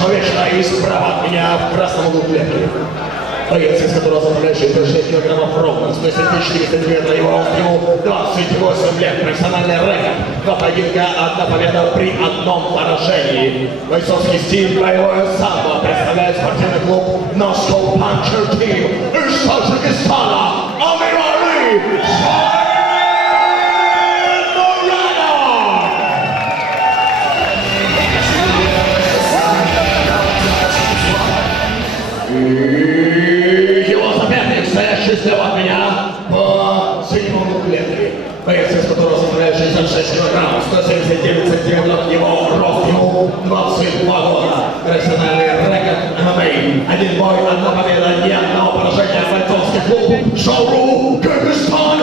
Хорошего вечера и справа от меня в красном углу клетки. Боец, из которого составляющий 6 килограммов ровно, 174 сантиметра, его ему 28 лет, профессиональный рекорд, 2 поединка, 1 победа при одном поражении. Бойцовский стиль, боевое самбо представляет спортивный клуб Moscow Puncher Team из Таджикистана. Амир Али! Слева от меня по синему клетке. Боец, из которого составляет 66 килограммов, 179 сантиметров, его рост, ему 22 года. Профессиональный рекорд ММА. 1 бой, 1 победа, ни одного поражения. Бойцовский клуб Шоуру Кыргызстан.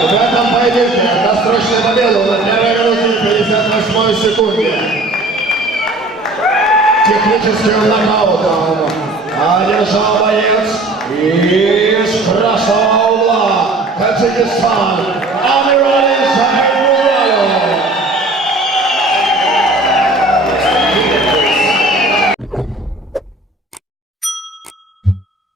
В этом поединке досрочную победу на 1 минуте 58 секунде. Техническим нокаутом одержал боец из красного угла Таджикистан Амир Али.